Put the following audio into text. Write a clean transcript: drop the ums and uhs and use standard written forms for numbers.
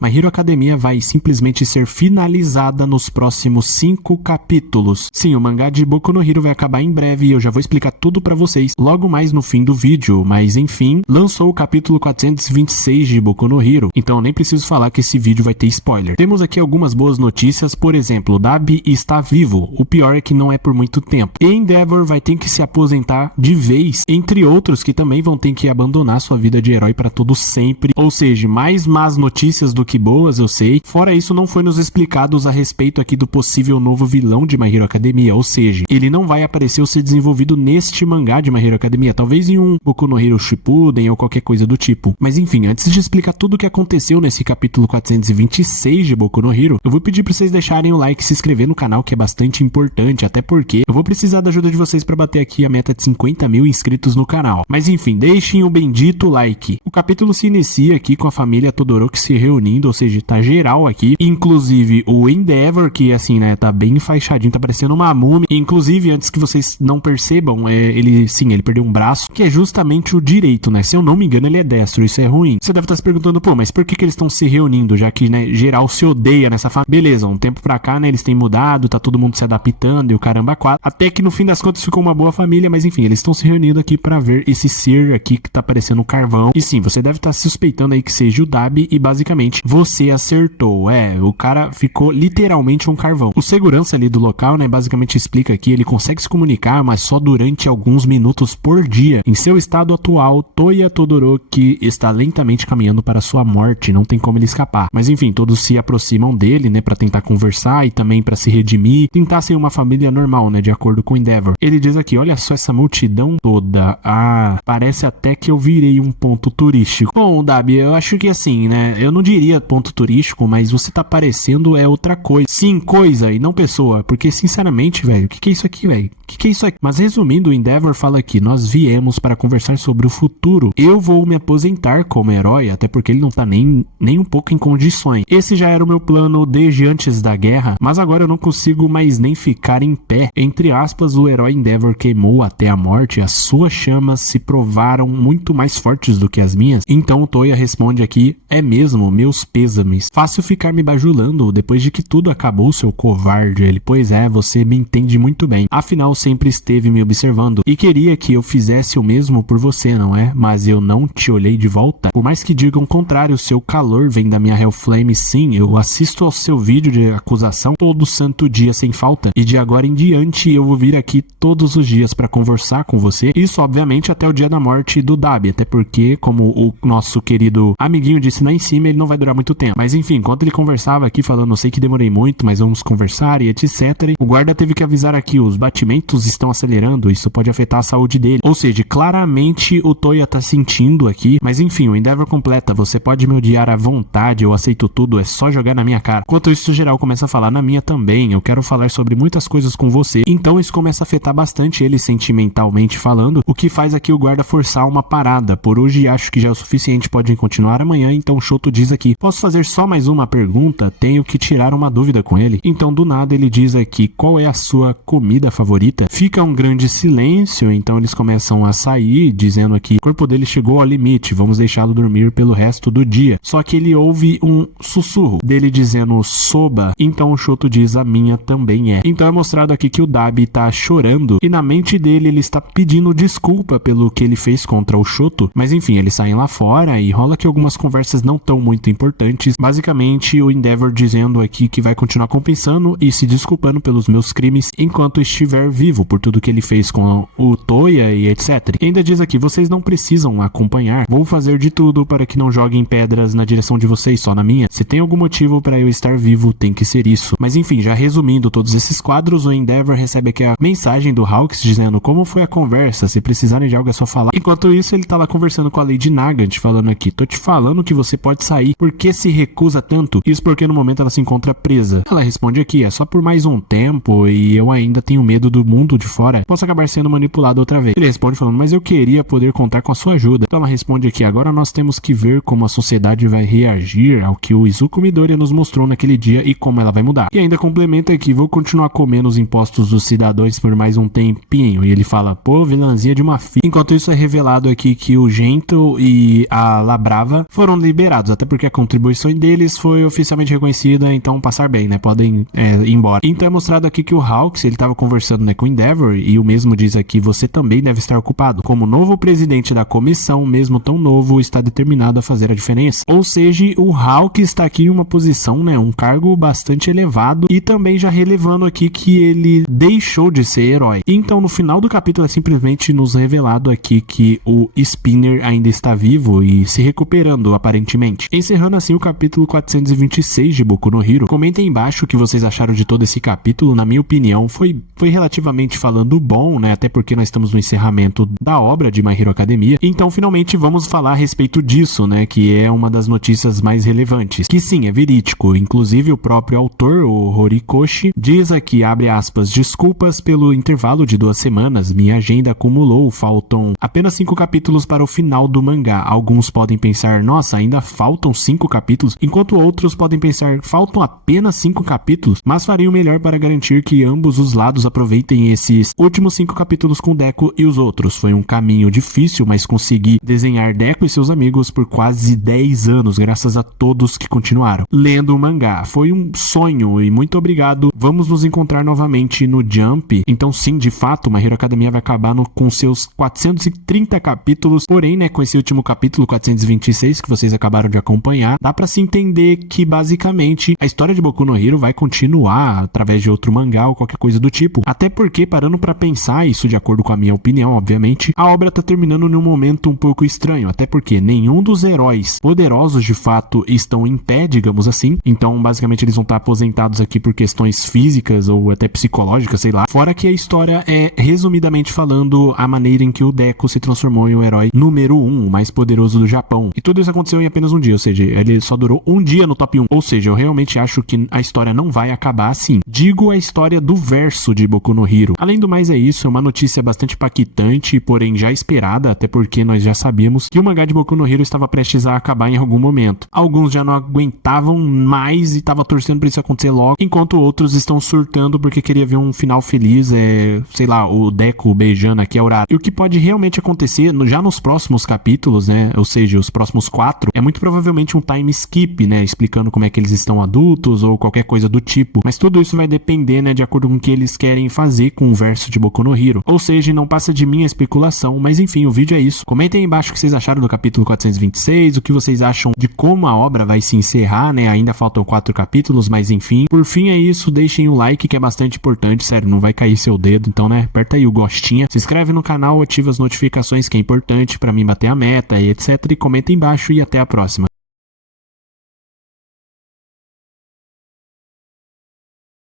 My Hero Academia vai simplesmente ser finalizada nos próximos 5 capítulos. Sim, o mangá de Boku no Hero vai acabar em breve e eu já vou explicar tudo pra vocês logo mais no fim do vídeo, mas enfim, lançou o capítulo 426 de Boku no Hero, então nem preciso falar que esse vídeo vai ter spoiler. Temos aqui algumas boas notícias, por exemplo, o Dabi está vivo, o pior é que não é por muito tempo. E Endeavor vai ter que se aposentar de vez, entre outros que também vão ter que abandonar sua vida de herói pra todo sempre, ou seja, mais más notícias do que boas, eu sei. Fora isso, não foi nos explicados a respeito aqui do possível novo vilão de My Hero Academia, ou seja, ele não vai aparecer ou ser desenvolvido neste mangá de My Hero Academia, talvez em um Boku no Hero Shippuden ou qualquer coisa do tipo. Mas enfim, antes de explicar tudo o que aconteceu nesse capítulo 426 de Boku no Hero, eu vou pedir pra vocês deixarem o like e se inscrever no canal, que é bastante importante, até porque eu vou precisar da ajuda de vocês pra bater aqui a meta de 50 mil inscritos no canal. Mas enfim, deixem o bendito like. O capítulo se inicia aqui com a família Todoroki se reunindo, ou seja, tá geral aqui, inclusive o Endeavor, que assim, né, tá bem enfaixadinho, tá parecendo uma múmia, inclusive, antes que vocês não percebam, ele perdeu um braço, que é justamente o direito, né, se eu não me engano ele é destro, isso é ruim. Você deve estar se perguntando, pô, mas por que eles estão se reunindo, já que, né, geral se odeia nessa família? Beleza, um tempo pra cá, né, eles têm mudado, tá todo mundo se adaptando e o caramba quatro, até que no fim das contas ficou uma boa família, mas enfim, eles estão se reunindo aqui pra ver esse ser aqui que tá parecendo um carvão, e sim, você deve estar suspeitando aí que seja o Dabi, e basicamente, você acertou, o cara ficou literalmente um carvão. O segurança ali do local, né, basicamente explica que ele consegue se comunicar, mas só durante alguns minutos por dia. Em seu estado atual, Toya Todoroki está lentamente caminhando para sua morte, não tem como ele escapar. Mas enfim, todos se aproximam dele, né, para tentar conversar e também para se redimir, tentar ser uma família normal, né, de acordo com Endeavor. Ele diz aqui, olha só essa multidão toda, parece até que eu virei um ponto turístico. Bom, Dabi, eu acho que assim, né, eu não diria ponto turístico, mas você tá parecendo outra coisa. Sim, coisa e não pessoa, porque sinceramente, velho, o que é isso aqui, velho? O que é isso aqui? Mas resumindo, o Endeavor fala aqui, nós viemos para conversar sobre o futuro. Eu vou me aposentar como herói, até porque ele não tá nem um pouco em condições. Esse já era o meu plano desde antes da guerra, mas agora eu não consigo mais nem ficar em pé. Entre aspas, o herói Endeavor queimou até a morte, as suas chamas se provaram muito mais fortes do que as minhas. Então o Toya responde aqui, é mesmo, meus pêsames. Fácil ficar me bajulando depois de que tudo acabou, seu covarde. Ele, pois é, você me entende muito bem. Afinal, sempre esteve me observando e queria que eu fizesse o mesmo por você, não é? Mas eu não te olhei de volta. Por mais que digam o contrário, seu calor vem da minha Hellflame, sim. Eu assisto ao seu vídeo de acusação todo santo dia sem falta. E de agora em diante eu vou vir aqui todos os dias para conversar com você. Isso, obviamente, até o dia da morte do Dabi. Até porque, como o nosso querido amiguinho disse lá em cima, ele não vai durar muito tempo. Mas enfim, enquanto ele conversava aqui falando, não sei que demorei muito, mas vamos conversar e etc. O guarda teve que avisar aqui, os batimentos estão acelerando, isso pode afetar a saúde dele. Ou seja, claramente o Toya tá sentindo aqui, mas enfim, o Endeavor completa, você pode me odiar à vontade, eu aceito tudo, é só jogar na minha cara. Enquanto isso, o geral começa a falar, na minha também, eu quero falar sobre muitas coisas com você. Então isso começa a afetar bastante ele sentimentalmente falando, o que faz aqui o guarda forçar uma parada. Por hoje acho que já é o suficiente, podem continuar amanhã. Então o Shoto diz aqui, posso fazer só mais uma pergunta? Tenho que tirar uma dúvida com ele. Então do nada ele diz aqui, qual é a sua comida favorita? Fica um grande silêncio, então eles começam a sair, dizendo aqui, o corpo dele chegou ao limite, vamos deixá-lo dormir pelo resto do dia. Só que ele ouve um sussurro dele dizendo soba, então o Shoto diz, a minha também é. Então é mostrado aqui que o Dabi tá chorando e na mente dele ele está pedindo desculpa pelo que ele fez contra o Shoto, mas enfim, eles saem lá fora e rola que algumas conversas não tão muito importantes. Basicamente o Endeavor dizendo aqui que vai continuar compensando e se desculpando pelos meus crimes enquanto estiver vivo, por tudo que ele fez com o Toya e etc. E ainda diz aqui, vocês não precisam acompanhar, vou fazer de tudo para que não joguem pedras na direção de vocês, só na minha. Se tem algum motivo para eu estar vivo, tem que ser isso. Mas enfim, já resumindo todos esses quadros, o Endeavor recebe aqui a mensagem do Hawks dizendo como foi a conversa, se precisarem de algo é só falar. Enquanto isso, ele tá lá conversando com a Lady Nagant, falando aqui, tô te falando que você pode sair, por que se recusa tanto? Isso porque no momento ela se encontra presa. Ela responde aqui, é só por mais um tempo e eu ainda tenho medo do mundo de fora, posso acabar sendo manipulado outra vez. Ele responde falando, mas eu queria poder contar com a sua ajuda. Então ela responde aqui, agora nós temos que ver como a sociedade vai reagir ao que o Izuku Midoriya nos mostrou naquele dia e como ela vai mudar. E ainda complementa aqui, vou continuar comendo os impostos dos cidadãos por mais um tempinho. E ele fala, pô, vilãzinha de uma filha. Enquanto isso é revelado aqui que o Gento e a Labrava foram liberados, até porque contribuição deles foi oficialmente reconhecida, então passar bem, né? Podem ir embora. Então é mostrado aqui que o Hawks, ele tava conversando, né, com o Endeavor, e o mesmo diz aqui, você também deve estar ocupado. Como novo presidente da comissão, mesmo tão novo, está determinado a fazer a diferença. Ou seja, o Hawks está aqui em uma posição, né, um cargo bastante elevado, e também já relevando aqui que ele deixou de ser herói. Então no final do capítulo é simplesmente nos revelado aqui que o Spinner ainda está vivo e se recuperando, aparentemente. Encerrando assim o capítulo 426 de Boku no Hero. Comentem embaixo o que vocês acharam de todo esse capítulo. Na minha opinião, foi relativamente falando bom, né? Até porque nós estamos no encerramento da obra de My Hero Academia. Então, finalmente, vamos falar a respeito disso, né? Que é uma das notícias mais relevantes. Que sim, é verídico. Inclusive, o próprio autor, o Horikoshi, diz aqui, abre aspas, desculpas pelo intervalo de 2 semanas. Minha agenda acumulou. Faltam apenas 5 capítulos para o final do mangá. Alguns podem pensar, nossa, ainda faltam 5 capítulos, enquanto outros podem pensar, faltam apenas 5 capítulos, mas farei o melhor para garantir que ambos os lados aproveitem esses últimos 5 capítulos com Deco e os outros. Foi um caminho difícil, mas consegui desenhar Deco e seus amigos por quase 10 anos, graças a todos que continuaram lendo o mangá. Foi um sonho e muito obrigado. Vamos nos encontrar novamente no Jump. Então sim, de fato, My Hero Academia vai acabar com seus 430 capítulos, porém, né, com esse último capítulo 426 que vocês acabaram de acompanhar, dá pra se entender que basicamente a história de Boku no Hero vai continuar através de outro mangá ou qualquer coisa do tipo, até porque, parando pra pensar, isso de acordo com a minha opinião, obviamente, a obra tá terminando num momento um pouco estranho, até porque nenhum dos heróis poderosos de fato estão em pé, digamos assim, então basicamente eles vão estar aposentados aqui por questões físicas ou até psicológicas, sei lá, fora que a história é, resumidamente falando, a maneira em que o Deco se transformou em o herói número 1, o mais poderoso do Japão, e tudo isso aconteceu em apenas um dia, ou seja, ele só durou um dia no top 1, ou seja, eu realmente acho que a história não vai acabar assim. Digo a história do verso de Boku no Hero. Além do mais é isso, é uma notícia bastante impactante, porém já esperada, até porque nós já sabíamos que o mangá de Boku no Hero estava prestes a acabar em algum momento. Alguns já não aguentavam mais e estavam torcendo para isso acontecer logo, enquanto outros estão surtando porque queria ver um final feliz, sei lá, o Deco beijando aqui a Urara. E o que pode realmente acontecer já nos próximos capítulos, né, ou seja, os próximos 4, é muito provavelmente um time skip, né, explicando como é que eles estão adultos ou qualquer coisa do tipo, mas tudo isso vai depender, né, de acordo com o que eles querem fazer com o verso de Boku no Hero, ou seja, não passa de minha especulação, mas enfim, o vídeo é isso. Comentem aí embaixo o que vocês acharam do capítulo 426, o que vocês acham de como a obra vai se encerrar, né, ainda faltam 4 capítulos, mas enfim, por fim é isso, deixem o like que é bastante importante, sério, não vai cair seu dedo, então, né, aperta aí o gostinho, se inscreve no canal, ativa as notificações que é importante pra mim bater a meta e etc, e comenta embaixo e até a próxima.